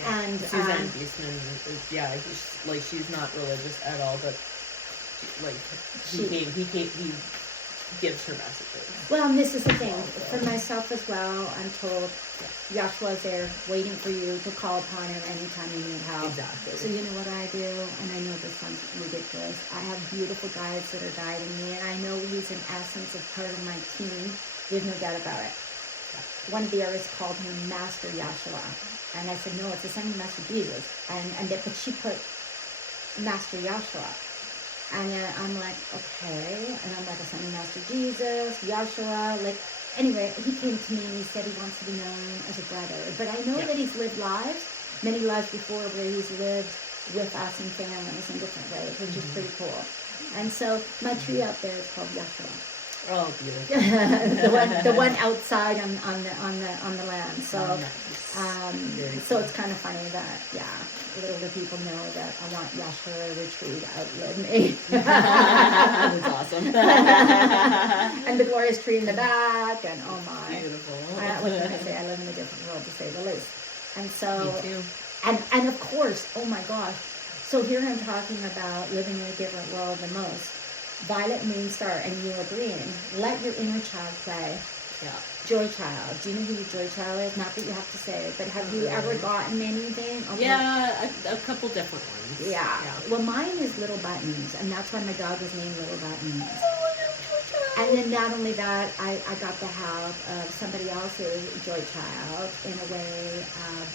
Yeah. And Suzanne Beastman is, she's not religious at all, but he gives her messages. Well, and this is the thing. For myself as well, I'm told Yahshua is there waiting for you to call upon him anytime you need help. Exactly. So you know what I do? And I know this sounds ridiculous. I have beautiful guides that are guiding me, and I know he's in essence a part of my team. There's no doubt about it. One of the artists called him Master Yahshua. And I said, no, it's Ascending Master Jesus. But she put Master Yahshua. And I'm like, okay. And I'm like, Ascending Master Jesus, Yahshua. Anyway, he came to me and he said he wants to be known as a brother. But I know that he's lived many lives before, where he's lived with us and families in different ways, which is pretty cool. And so my tree out there is called Yahshua. Oh, beautiful. the one outside on the land. So so it's kind of funny that little people know that I want Yahshua retreat to outlive me. That's awesome. And the glorious tree in the back, and oh my. Beautiful. What can I say? I live in a different world, to say the least. And so, Me too. and of course, oh my gosh. So here I'm talking about living in a different world than most. Violet Moon Star, and you agreeing. Let your inner child play. Yeah. Joy child. Do you know who your joy child is? Not that you have to say it, but have you ever gotten anything? Okay. Yeah, a couple different ones. Yeah. Well, mine is Little Buttons, and that's why my dog was named Little Buttons. And then not only that, I got the help of somebody else's joy child, in a way,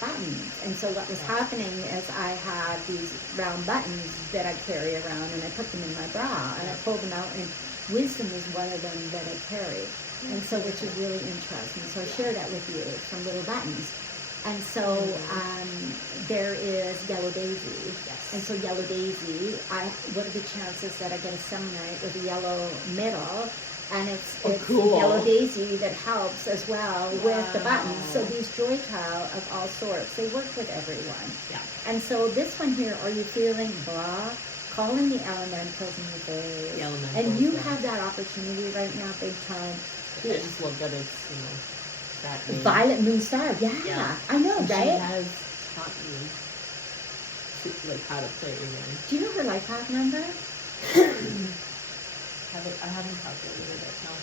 buttons. And so what was happening is I had these round buttons that I carry around, and I put them in my bra, and I pulled them out, and wisdom is one of them that I carried. And so, which is really interesting. So I share that with you from Little Buttons. And so there is Yellow Daisy. Yes. And so Yellow Daisy, what are the chances that I get a selenite with a yellow middle? And it's cool. Yellow Daisy that helps as well with the buttons. So these joy child of all sorts, they work with everyone. Yeah. And so this one here, are you feeling blah? Calling the elementals in your face. The elementals, And you have that opportunity right now, big time. I just love that it's, that name. Violet Moon Star, yeah. I know, And right? She has taught me how to play again. Do you know her life path number? I haven't calculated it, no.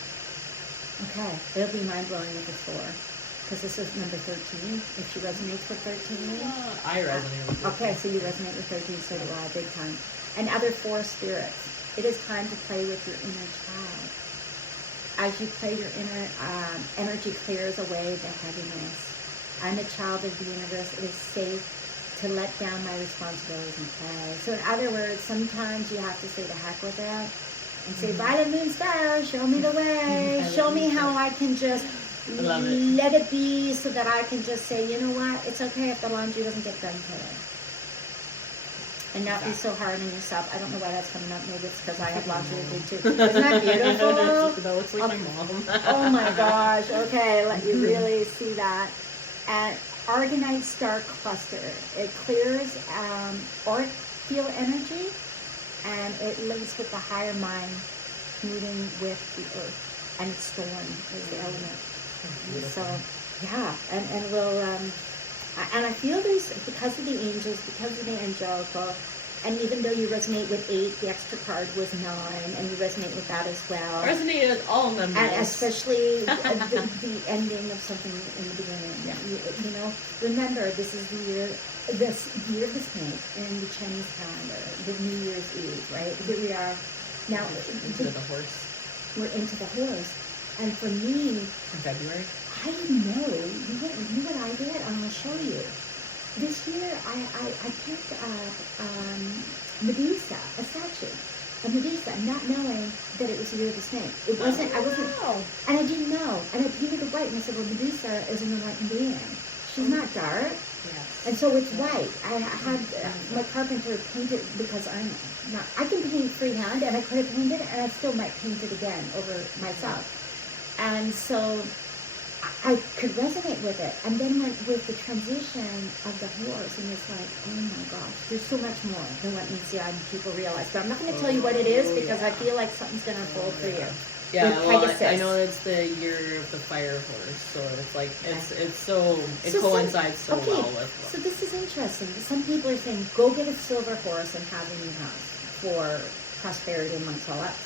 Okay, it'll be mind-blowing if it's 4. Because this is number 13, if she resonates with 13. I resonate with it. Okay, so you resonate with 13, so do I, big time. And other 4 spirits. It is time to play with your inner child. As you play, your inner energy clears away the heaviness. I'm a child of the universe. It is safe to let down my responsibilities and play. So in other words, sometimes you have to say the heck with it and say, Violet Moon Star, show me the way. Show me how I can just let it be, so that I can just say, you know what, it's okay if the laundry doesn't get done today. And not be so hard on yourself. I don't know why that's coming up. Maybe it's because I have laundry to do too. Isn't that beautiful? That looks like my mom. Oh my gosh. Okay, let you really see that. And Argonite Star Cluster. It clears auric field energy, and it links with the higher mind, meeting with the earth. And it's storm is the element. So, yeah. And we'll... and I feel there's, because of the angels, because of the angelical, and even though you resonate with 8, the extra card was 9, and you resonate with that as well. Resonate with all numbers. And especially the ending of something in the beginning. Yeah. You know, remember, this is the year of the snake in the Chinese calendar, the New Year's Eve, right? Here we are. Now, into the horse. We're into the horse. And for me... In February? I didn't know. You know what I did? I'm going to show you. This year, I picked up Medusa, a statue of Medusa, not knowing that it was the year of the snake. It wasn't, I wasn't, and I didn't know. And I painted it white, and I said, well, Medusa is an enlightened being. She's not dark. Yes. And so it's white. I had my carpenter paint it, because I'm not, I can paint freehand, and I could have painted it, and I still might paint it again over myself. And so I could resonate with it. And then with the transition of the horse, and it's like, oh my gosh, there's so much more than what meets the eye and people realize. But I'm not going to tell you what it is, because I feel like something's going to unfold for you. Yeah, well, I know it's the year of the fire horse, so it's like, it coincides so well with. So this is interesting. Some people are saying, go get a silver horse and have it in your house for prosperity amongst all else.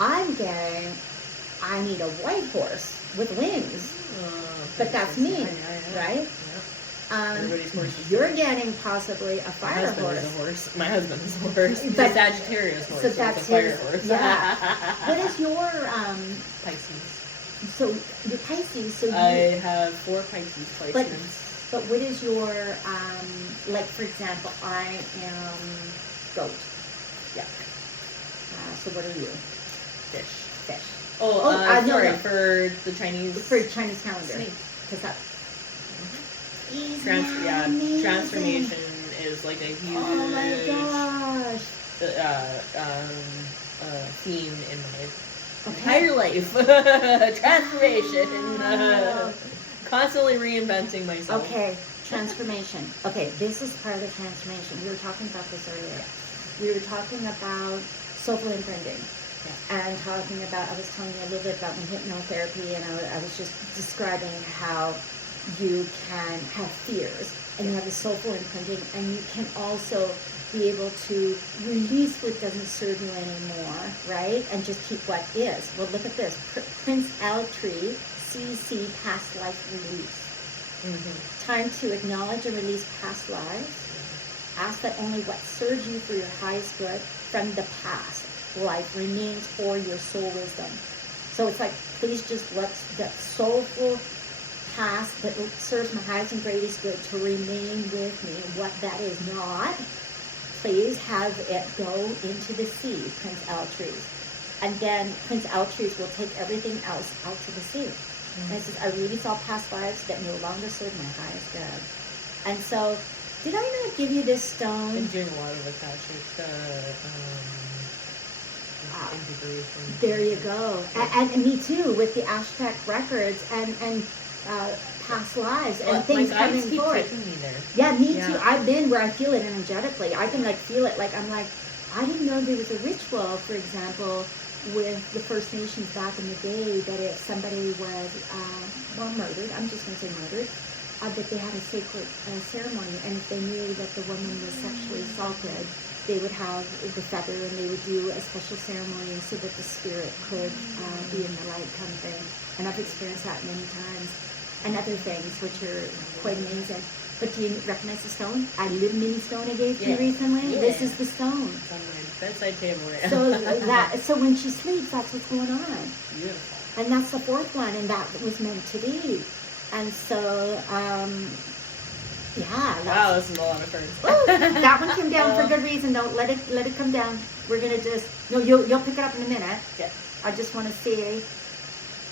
I'm getting, I need a white horse with wings, but that's me, right? Everybody's horse. You're getting possibly a fire horse. My husband is a horse. He's a Sagittarius horse. So that's a fire horse. Yeah. What is your Pisces? So your Pisces. So I have 4 Pisces placements. But what is your like, for example, I am goat. Yeah. So what are you? Fish. Sorry, no. for the Chinese. For Chinese calendar. Snake. Because that. Transformation is like a huge. Oh my gosh. Theme in my entire life. Transformation. Wow. Constantly reinventing myself. Okay, transformation. Okay, this is part of the transformation. We were talking about this earlier. We were talking about soulful imprinting. And talking about, I was telling you a little bit about my hypnotherapy, and I was just describing how you can have fears, and you have a soulful imprinting, and you can also be able to release what doesn't serve you anymore, right? And just keep what is. Well, look at this. Prince Altree, CC, past life release. Time to acknowledge and release past lives. Ask that only what serves you for your highest good from the past life remains for your soul wisdom. So it's like, please just let that soulful past that serves my highest and greatest good to remain with me. What that is not, please have it go into the sea, Prince Altree. And then Prince Altree will take everything else out to the sea. And it says, I really saw past lives that no longer serve my highest good. And so, did I not give you this stone? I've been doing a lot of Akashic integration. There you go. And me too, with the Ashtek records and past lives and things coming forward. Taking me there. Yeah, me too. I've been where I feel it energetically. I can like feel it. Like I'm like, I didn't know there was a ritual, for example, with the First Nations back in the day, that if somebody was murdered, I'm just going to say murdered, that they had a sacred ceremony, and if they knew that the woman was sexually assaulted, they would have the feather, and they would do a special ceremony so that the spirit could be in the light, kind of thing. And I've experienced that many times. And other things, which are quite amazing. But do you recognize the stone? A little mini stone I gave to you recently? Yeah. This is the stone. It's on my bedside table right now. So when she sleeps, that's what's going on. Beautiful. And that's the 4th one, and that was meant to be. And so, Yeah. Wow, this is a lot of cards. Oh, that one came down for good reason. Don't let it come down. We're gonna just no. You'll pick it up in a minute. Yeah. I just want to see.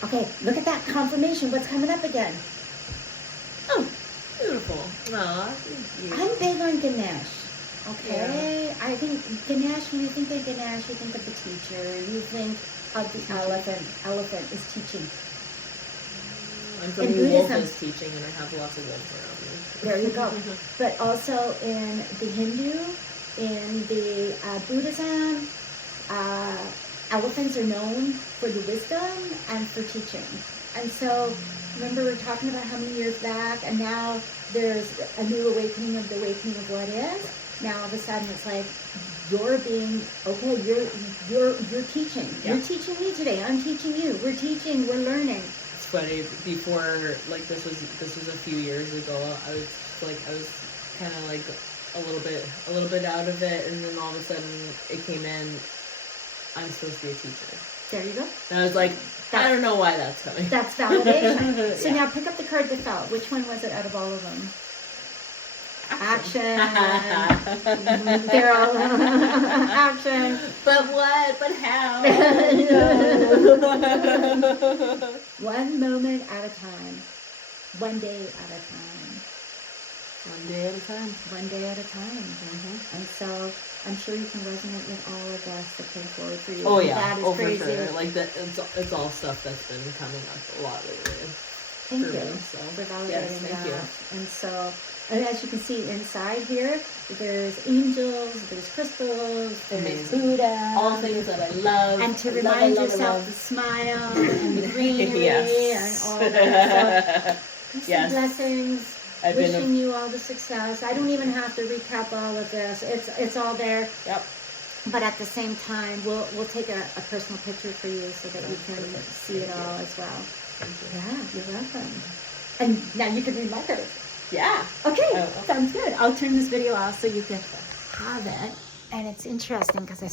Okay, look at that confirmation. What's coming up again? Oh, beautiful. Aw, thank you. I'm big on Ganesh. Okay, I think Ganesh. When you think of Ganesh, you think of the teacher. You think of the elephant. Elephant is teaching. I'm from In New Wolf Buddhism. is teaching, and I have lots of wolves around me. There you go. But also in the Hindu, in the Buddhism, elephants are known for the wisdom and for teaching. And so, remember we were talking about how many years back, and now there's a new awakening of the awakening of what is. Now all of a sudden it's like you're being okay. You're teaching. Yeah. You're teaching me today. I'm teaching you. We're teaching. We're learning. It's funny. Before, like this was a few years ago. I was kind of like a little bit out of it, and then all of a sudden it came in. I'm supposed to be a teacher. There you go. And I was like, I don't know why that's coming. That's validation. So Yeah. now pick up the card that fell. Which one was it out of all of them? Action. They're all action. But what? But how? One moment at a time. One day at a time. One day at a time. One day at a time. And so I'm sure you can resonate with all of us that came forward for you. Oh And yeah, that is crazy. for sure. Like that, it's all stuff that's been coming up a lot lately. Thank for you me, so. for validating Yes, thank that. you. And so, and as you can see inside here, there's angels, there's crystals, there's Amazing. Buddha. All things that I love. And to I remind love, yourself to smile and the greenery Yes. and all that. So, Yes. blessings. I've been Wishing you all the success. I don't even have to recap all of this. It's all there. Yep. But at the same time, we'll take a personal picture for you so that you can Perfect. see it all as well. Thank you. Yeah, you're welcome. And now you can read my card. Yeah. Okay, I will. sounds good. I'll turn this video off so you can have it. And it's interesting because I saw